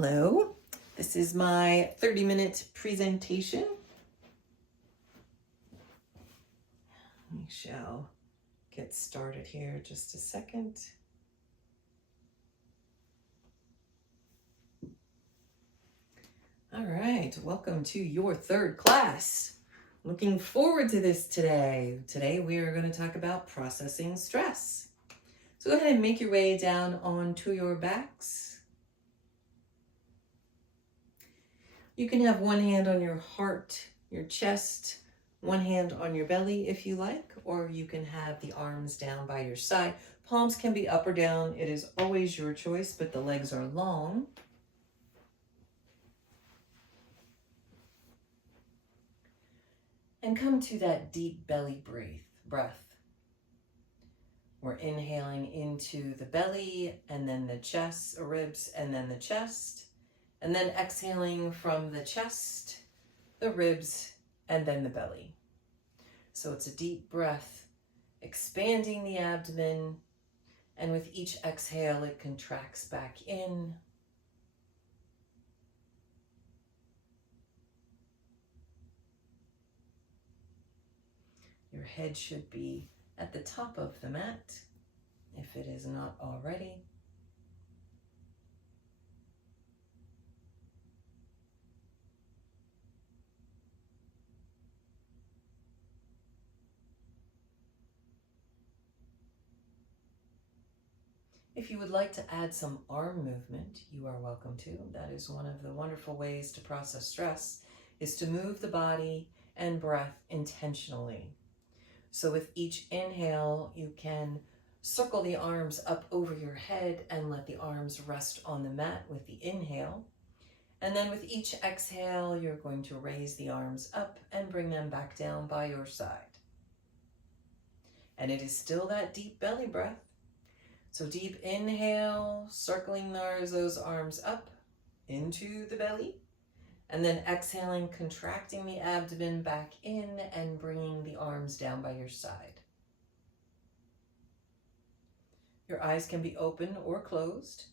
Hello, this is my 30-minute presentation. We shall get started here just a second. All right, welcome to your third class. Looking forward to this today. Today we are going to talk about processing stress. So go ahead and make your way down onto your backs. You can have one hand on your heart, your chest, one hand on your belly if you like, or you can have the arms down by your side. Palms can be up or down. It is always your choice, but the legs are long. And come to that deep belly breath. We're inhaling into the belly and then the chest, ribs, and then the chest. And then exhaling from the chest, the ribs, and then the belly. So it's a deep breath, expanding the abdomen, and with each exhale, it contracts back in. Your head should be at the top of the mat, if it is not already. If you would like to add some arm movement, you are welcome to. That is one of the wonderful ways to process stress, is to move the body and breath intentionally. So with each inhale, you can circle the arms up over your head and let the arms rest on the mat with the inhale. And then with each exhale, you're going to raise the arms up and bring them back down by your side. And it is still that deep belly breath. So deep inhale, circling those arms up into the belly. And then exhaling, contracting the abdomen back in and bringing the arms down by your side. Your eyes can be open or closed.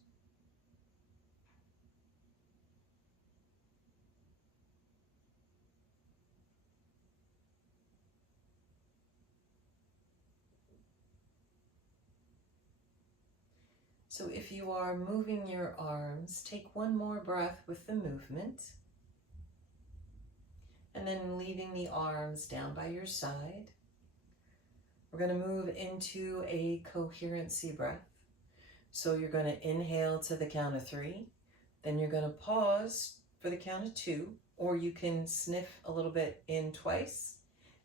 So if you are moving your arms, take one more breath with the movement. And then leaving the arms down by your side. We're going to move into a coherency breath. So you're going to inhale to the count of 3. Then you're going to pause for the count of 2. Or you can sniff a little bit in twice.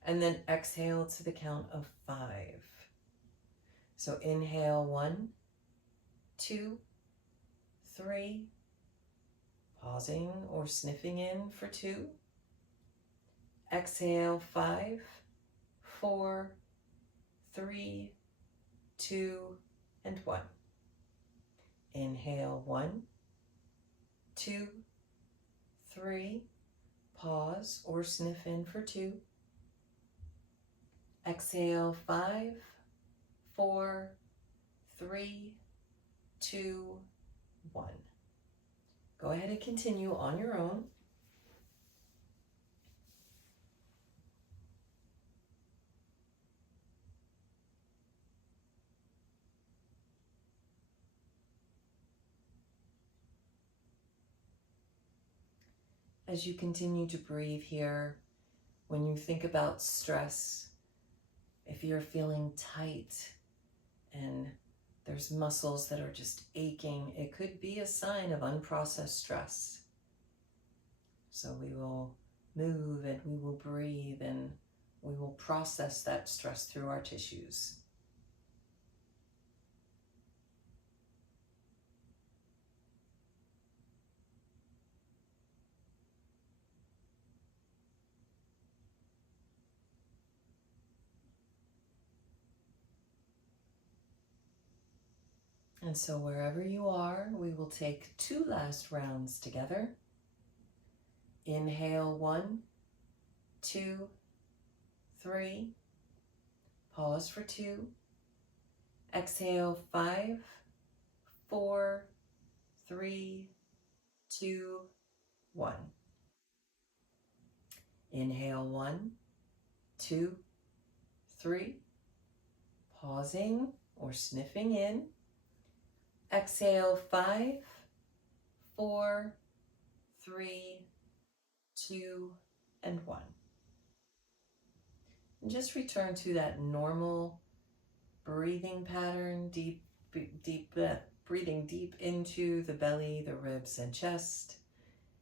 And then exhale to the count of 5. So inhale 1, 2, 3. Pausing or sniffing in for 2. Exhale 5, 4, 3, 2, and 1. Inhale 1, 2, 3. Pause or sniff in for 2. Exhale 5, 4, 3, 2, 1. Go ahead and continue on your own. As you continue to breathe here, when you think about stress, if you're feeling tight and there's muscles that are just aching, it could be a sign of unprocessed stress. So we will move and we will breathe and we will process that stress through our tissues. And so wherever you are, we will take 2 last rounds together. Inhale 1, 2, 3. Pause for 2. Exhale 5, 4, 3, 2, 1. Inhale, 1, 2, 3. Pausing or sniffing in. Exhale, 5, 4, 3, 2, and 1. And just return to that normal breathing pattern, breathing deep into the belly, the ribs, and chest,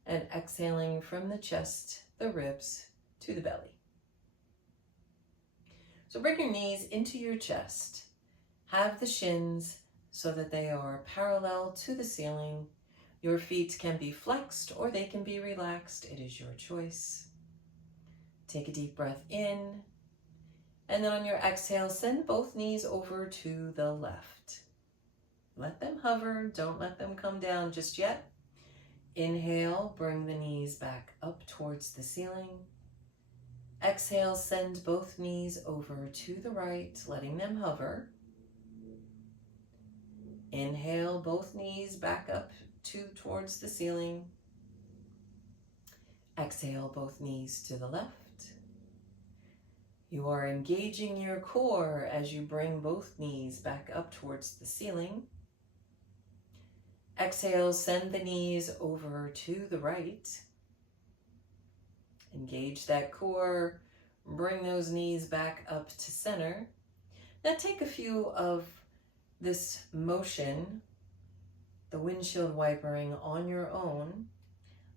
and exhaling from the chest, the ribs, to the belly. So bring your knees into your chest. Have the shins so that they are parallel to the ceiling. Your feet can be flexed or they can be relaxed. It is your choice. Take a deep breath in. And then on your exhale, send both knees over to the left. Let them hover. Don't let them come down just yet. Inhale, bring the knees back up towards the ceiling. Exhale, send both knees over to the right, letting them hover. Inhale, both knees back up towards the ceiling. Exhale, both knees to the left. You are engaging your core as you bring both knees back up towards the ceiling. Exhale, send the knees over to the right. Engage that core, bring those knees back up to center. Now take a few of this motion, the windshield wipering on your own,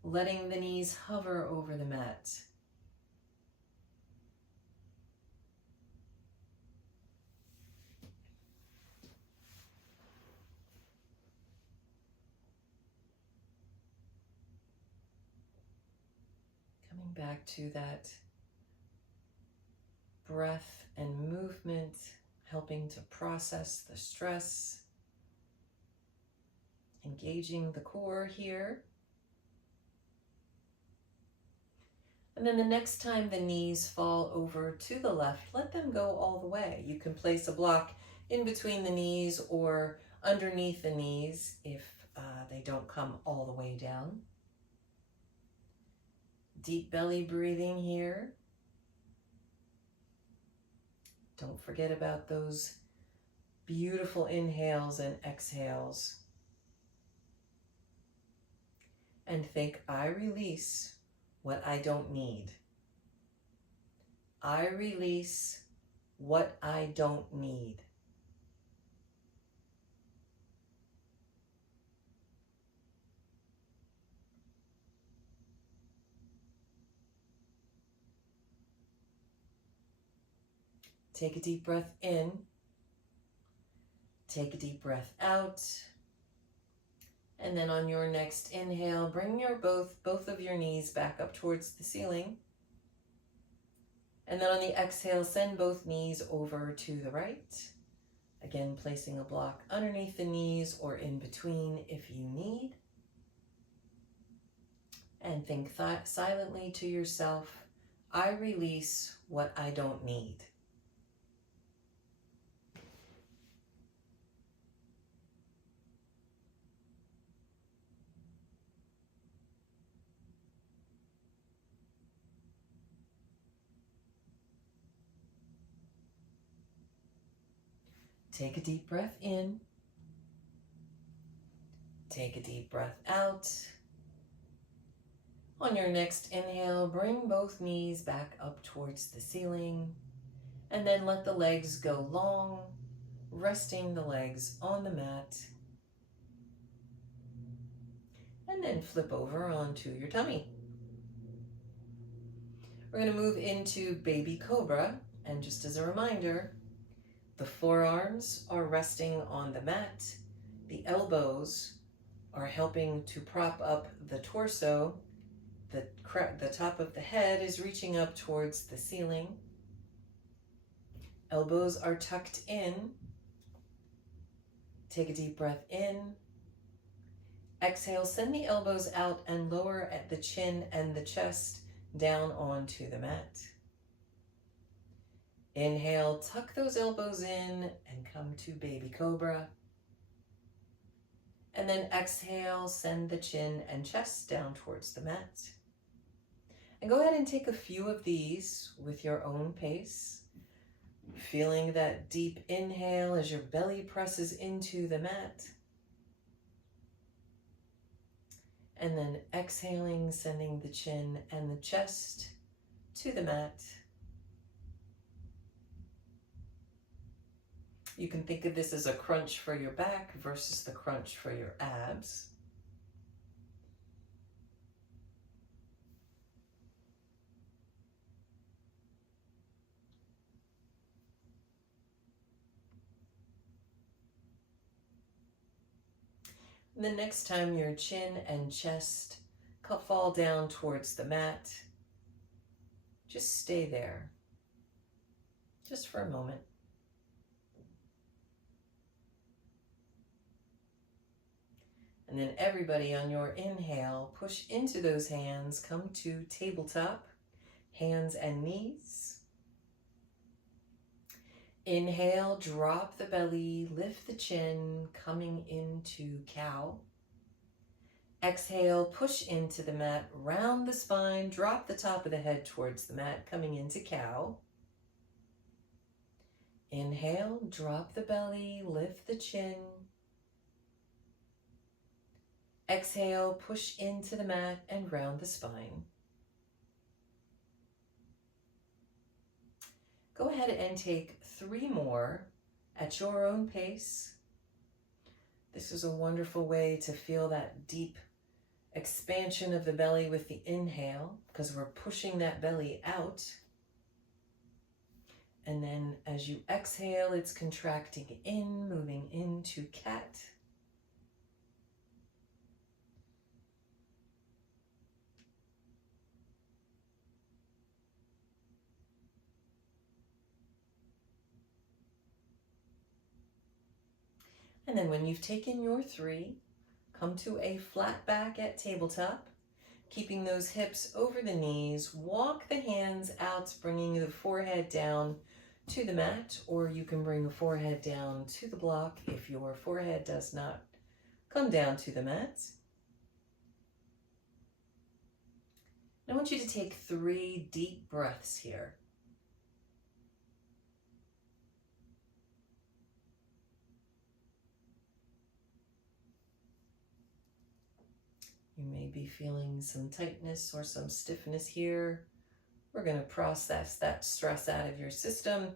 letting the knees hover over the mat. Coming back to that breath and movement, helping to process the stress, engaging the core here. And then the next time the knees fall over to the left, let them go all the way. You can place a block in between the knees or underneath the knees if they don't come all the way down. Deep belly breathing here. Don't forget about those beautiful inhales and exhales. And think, I release what I don't need. I release what I don't need. Take a deep breath in. Take a deep breath out. And then on your next inhale, bring your both of your knees back up towards the ceiling. And then on the exhale, send both knees over to the right. Again, placing a block underneath the knees or in between if you need. And think silently to yourself, I release what I don't need. Take a deep breath in. Take a deep breath out. On your next inhale, bring both knees back up towards the ceiling, and then let the legs go long, resting the legs on the mat. And then flip over onto your tummy. We're going to move into Baby Cobra, and just as a reminder, the forearms are resting on the mat. The elbows are helping to prop up the torso. The top of the head is reaching up towards the ceiling. Elbows are tucked in. Take a deep breath in. Exhale, send the elbows out and lower at the chin and the chest down onto the mat. Inhale, tuck those elbows in and come to Baby Cobra. And then exhale, send the chin and chest down towards the mat. And go ahead and take a few of these with your own pace. Feeling that deep inhale as your belly presses into the mat. And then exhaling, sending the chin and the chest to the mat. You can think of this as a crunch for your back versus the crunch for your abs. And the next time your chin and chest fall down towards the mat, just stay there, just for a moment. And then everybody on your inhale, push into those hands, come to tabletop, hands and knees. Inhale, drop the belly, lift the chin, coming into cow. Exhale, push into the mat, round the spine, drop the top of the head towards the mat, coming into cow. Inhale, drop the belly, lift the chin. Exhale, push into the mat and round the spine. Go ahead and take 3 more at your own pace. This is a wonderful way to feel that deep expansion of the belly with the inhale, because we're pushing that belly out. And then as you exhale, it's contracting in, moving into cat. And then when you've taken your 3, come to a flat back at tabletop, keeping those hips over the knees. Walk the hands out, bringing the forehead down to the mat, or you can bring the forehead down to the block if your forehead does not come down to the mat. I want you to take 3 deep breaths here. You may be feeling some tightness or some stiffness here. We're going to process that stress out of your system.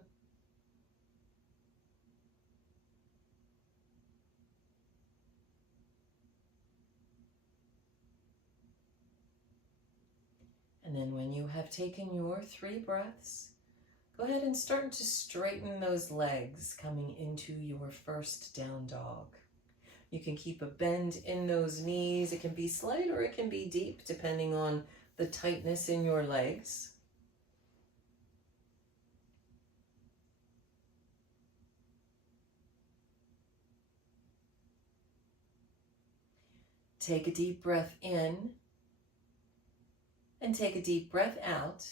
And then when you have taken your 3 breaths, go ahead and start to straighten those legs coming into your first down dog. You can keep a bend in those knees. It can be slight or it can be deep, depending on the tightness in your legs. Take a deep breath in and take a deep breath out.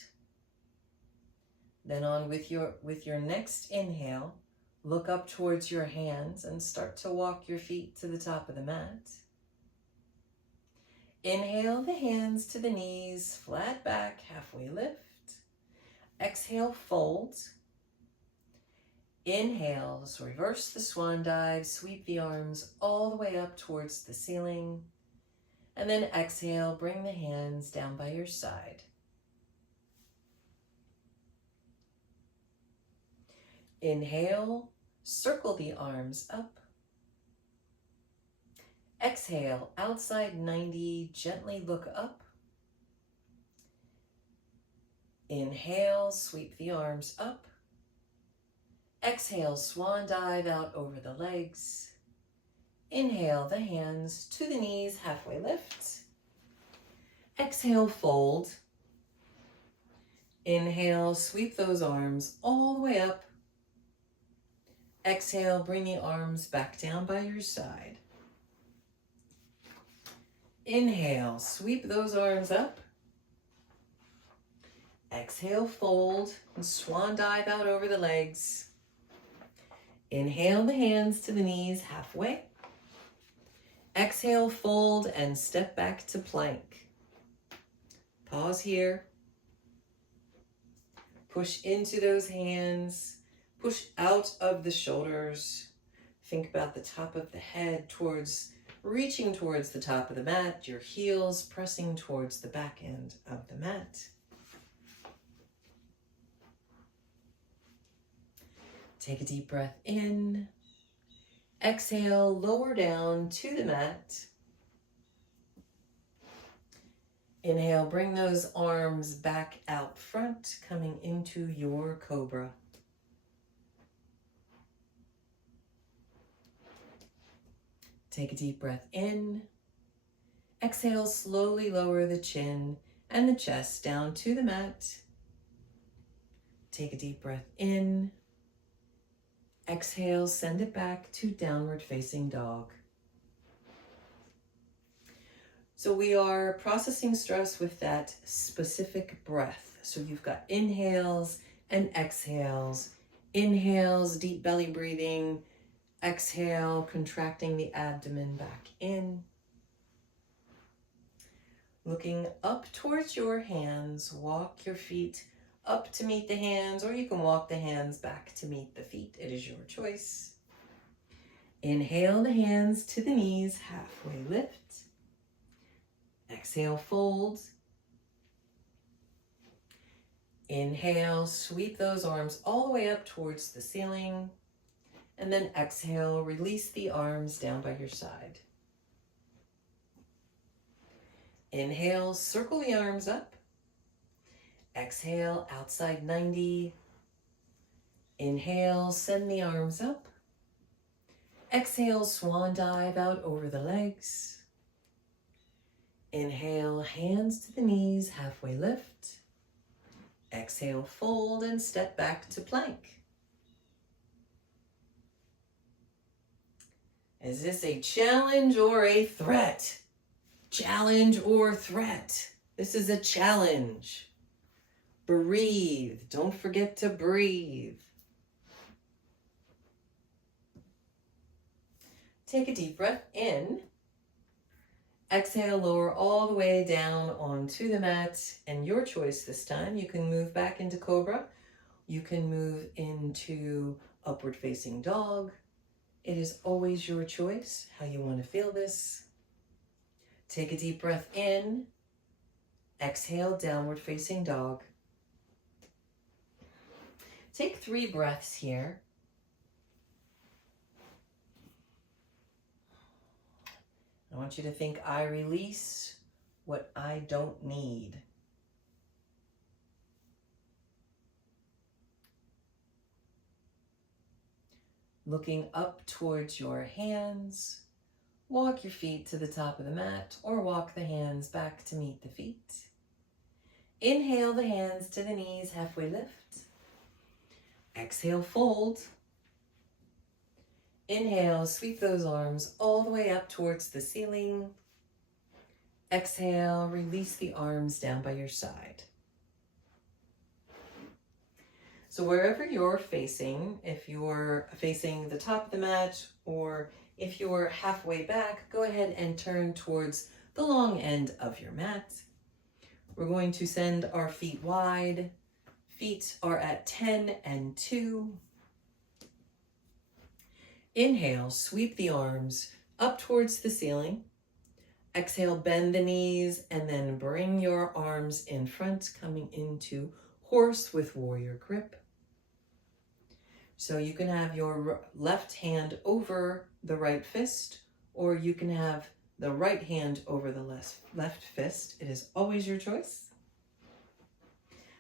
Then on with your next inhale, look up towards your hands and start to walk your feet to the top of the mat. Inhale the hands to the knees, flat back, halfway lift. Exhale, fold. Inhale, so reverse the swan dive, sweep the arms all the way up towards the ceiling. And then exhale, bring the hands down by your side. Inhale, circle the arms up. Exhale, outside 90, gently look up. Inhale, sweep the arms up. Exhale, swan dive out over the legs. Inhale the hands to the knees, halfway lift. Exhale, fold. Inhale, sweep those arms all the way up. Exhale, bring the arms back down by your side. Inhale, sweep those arms up. Exhale, fold and swan dive out over the legs. Inhale the hands to the knees, halfway. Exhale, fold, and step back to plank. Pause here. Push into those hands. Push out of the shoulders. Think about the top of the head reaching towards the top of the mat, your heels pressing towards the back end of the mat. Take a deep breath in. Exhale, lower down to the mat. Inhale, bring those arms back out front, coming into your cobra. Take a deep breath in. Exhale, slowly lower the chin and the chest down to the mat. Take a deep breath in. Exhale, send it back to downward facing dog. So we are processing stress with that specific breath. So you've got inhales and exhales. Inhales, deep belly breathing. Exhale, contracting the abdomen back in. Looking up towards your hands, walk your feet up to meet the hands, or you can walk the hands back to meet the feet. It is your choice. Inhale the hands to the knees, halfway lift. Exhale, fold. Inhale, sweep those arms all the way up towards the ceiling. And then exhale, release the arms down by your side. Inhale, circle the arms up. Exhale, outside 90. Inhale, send the arms up. Exhale, swan dive out over the legs. Inhale, hands to the knees, halfway lift. Exhale, fold and step back to plank. Is this a challenge or a threat? Challenge or threat? This is a challenge. Breathe. Don't forget to breathe. Take a deep breath in. Exhale, lower all the way down onto the mat. And your choice this time. You can move back into cobra. You can move into upward facing dog. It is always your choice how you want to feel this. Take a deep breath in. Exhale, downward facing dog. Take 3 breaths here. I want you to think, I release what I don't need. Looking up towards your hands, walk your feet to the top of the mat or walk the hands back to meet the feet. Inhale the hands to the knees, halfway lift. Exhale, fold. Inhale, sweep those arms all the way up towards the ceiling. Exhale, release the arms down by your side. So wherever you're facing, if you're facing the top of the mat or if you're halfway back, go ahead and turn towards the long end of your mat. We're going to send our feet wide. Feet are at 10 and 2. Inhale, sweep the arms up towards the ceiling. Exhale, bend the knees and then bring your arms in front, coming into horse with warrior grip. So you can have your left hand over the right fist, or you can have the right hand over the left fist. It is always your choice.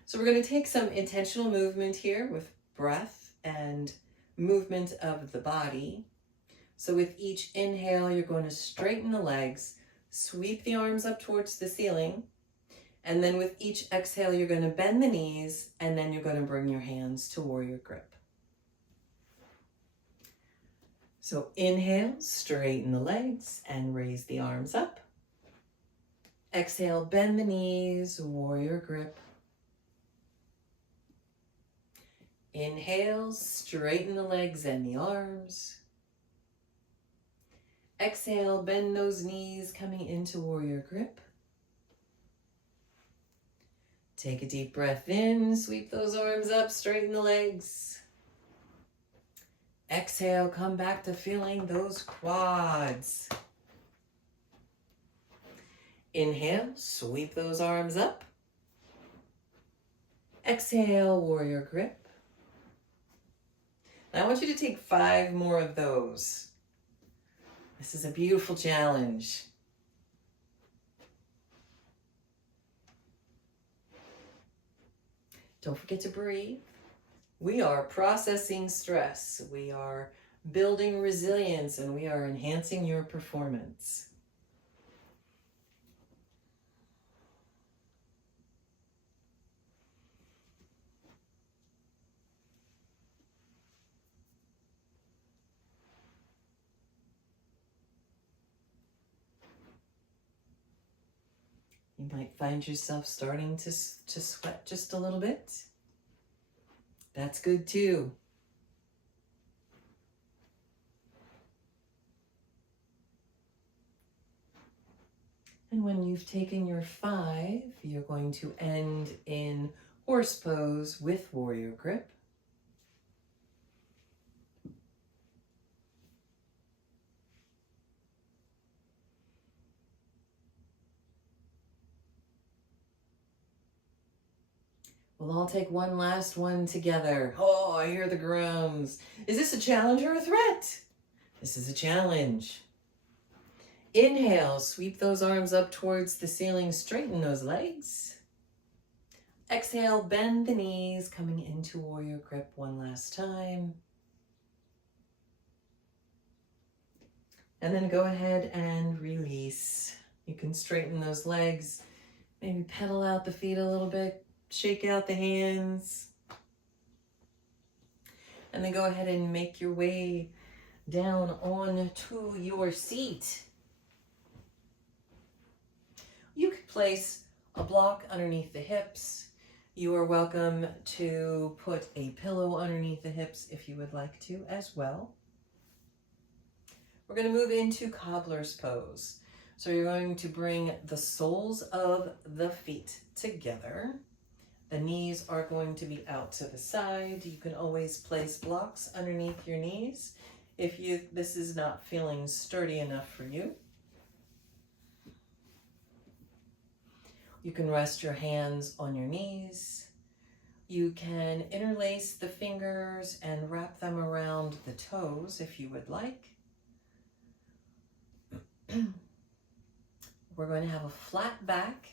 So we're going to take some intentional movement here with breath and movement of the body. So with each inhale, you're going to straighten the legs, sweep the arms up towards the ceiling, and then with each exhale, you're going to bend the knees, and then you're going to bring your hands to warrior grip. So inhale, straighten the legs and raise the arms up. Exhale, bend the knees, warrior grip. Inhale, straighten the legs and the arms. Exhale, bend those knees, coming into warrior grip. Take a deep breath in, sweep those arms up, straighten the legs. Exhale, come back to feeling those quads. Inhale, sweep those arms up. Exhale, warrior grip. And I want you to take 5 more of those. This is a beautiful challenge. Don't forget to breathe. We are processing stress. We are building resilience, and we are enhancing your performance. You might find yourself starting to sweat just a little bit. That's good too. And when you've taken your 5, you're going to end in horse pose with warrior grip. We'll all take one last one together. Oh, I hear the groans. Is this a challenge or a threat? This is a challenge. Inhale, sweep those arms up towards the ceiling, straighten those legs. Exhale, bend the knees, coming into warrior grip one last time. And then go ahead and release. You can straighten those legs, maybe pedal out the feet a little bit. Shake out the hands. And then go ahead and make your way down onto your seat. You could place a block underneath the hips. You are welcome to put a pillow underneath the hips if you would like to as well. We're going to move into cobbler's pose. So you're going to bring the soles of the feet together. The knees are going to be out to the side. You can always place blocks underneath your knees if this is not feeling sturdy enough for you. You can rest your hands on your knees. You can interlace the fingers and wrap them around the toes if you would like. We're going to have a flat back.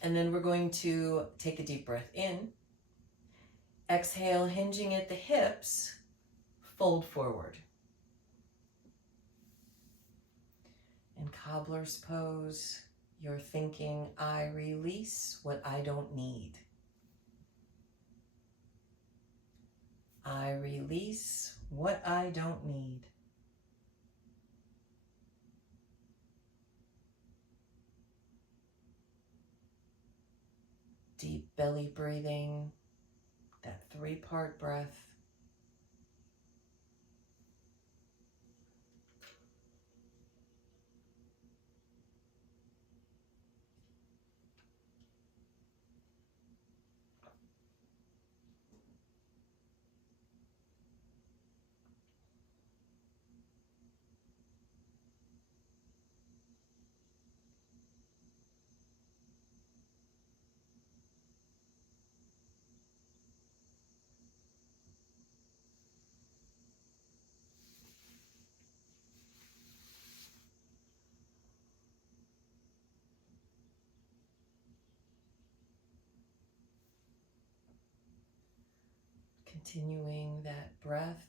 And then we're going to take a deep breath in. Exhale, hinging at the hips, fold forward. In cobbler's pose, you're thinking, I release what I don't need. I release what I don't need. Deep belly breathing, that 3-part breath. Continuing that breath,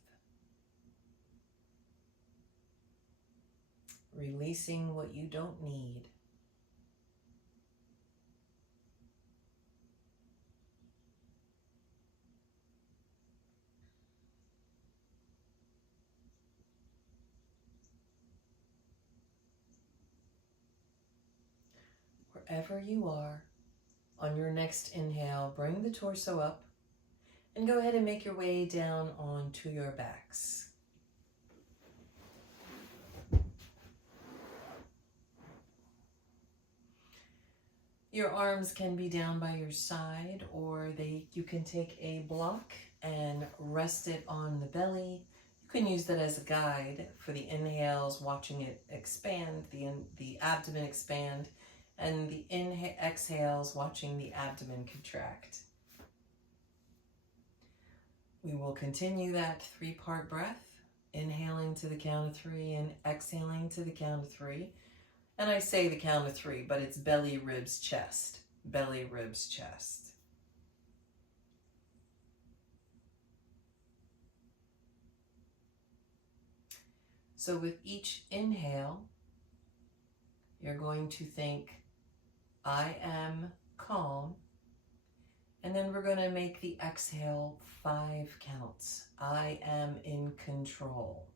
releasing what you don't need. Wherever you are, on your next inhale, bring the torso up and go ahead and make your way down onto your backs. Your arms can be down by your side, or you can take a block and rest it on the belly. You can use that as a guide for the inhales, watching it expand, the abdomen expand, and the exhales, watching the abdomen contract. We will continue that 3-part breath, inhaling to the count of 3 and exhaling to the count of 3. And I say the count of 3, but it's belly, ribs, chest. Belly, ribs, chest. So with each inhale, you're going to think, I am calm. And then we're going to make the exhale 5 counts. I am in control.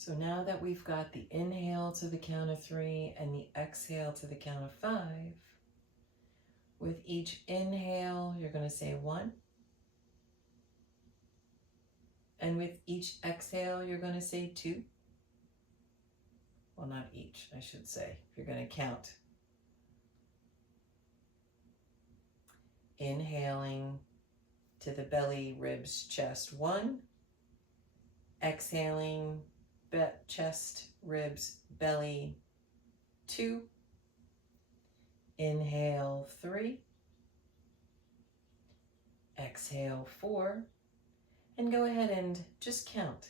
So now that we've got the inhale to the count of 3 and the exhale to the count of 5, with each inhale, you're going to say 1. And with each exhale, you're going to say 2. Well, not each, I should say, if you're going to count. Inhaling to the belly, ribs, chest, 1. Exhaling, chest, ribs, belly, 2. Inhale, 3. Exhale, 4. And go ahead and just count.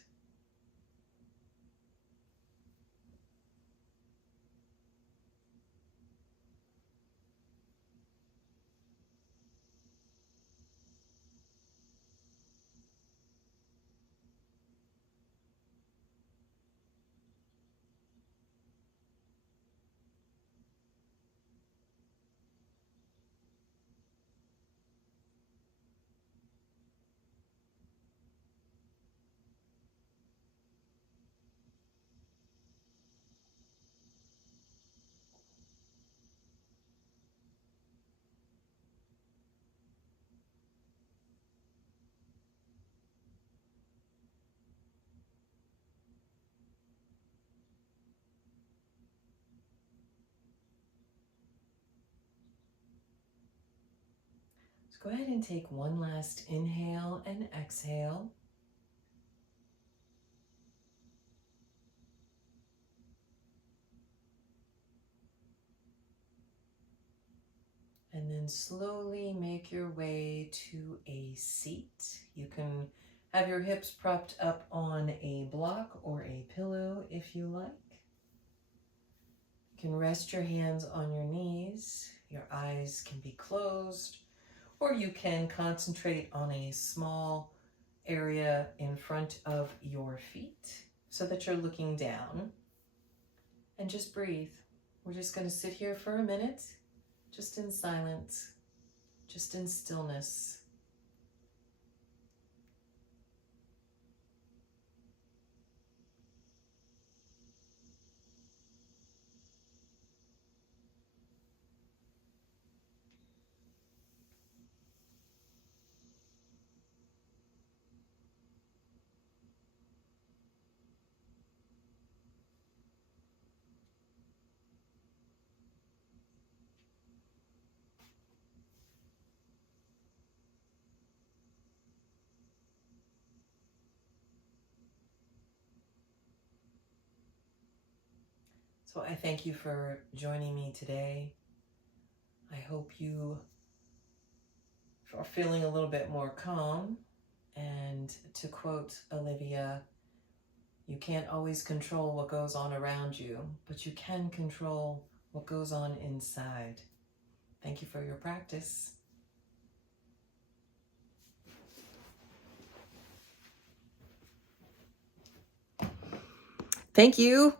So go ahead and take one last inhale and exhale. And then slowly make your way to a seat. You can have your hips propped up on a block or a pillow if you like. You can rest your hands on your knees. Your eyes can be closed, or you can concentrate on a small area in front of your feet so that you're looking down. And just breathe. We're just going to sit here for a minute, just in silence, just in stillness. So I thank you for joining me today. I hope you are feeling a little bit more calm. And to quote Olivia, you can't always control what goes on around you, but you can control what goes on inside. Thank you for your practice. Thank you.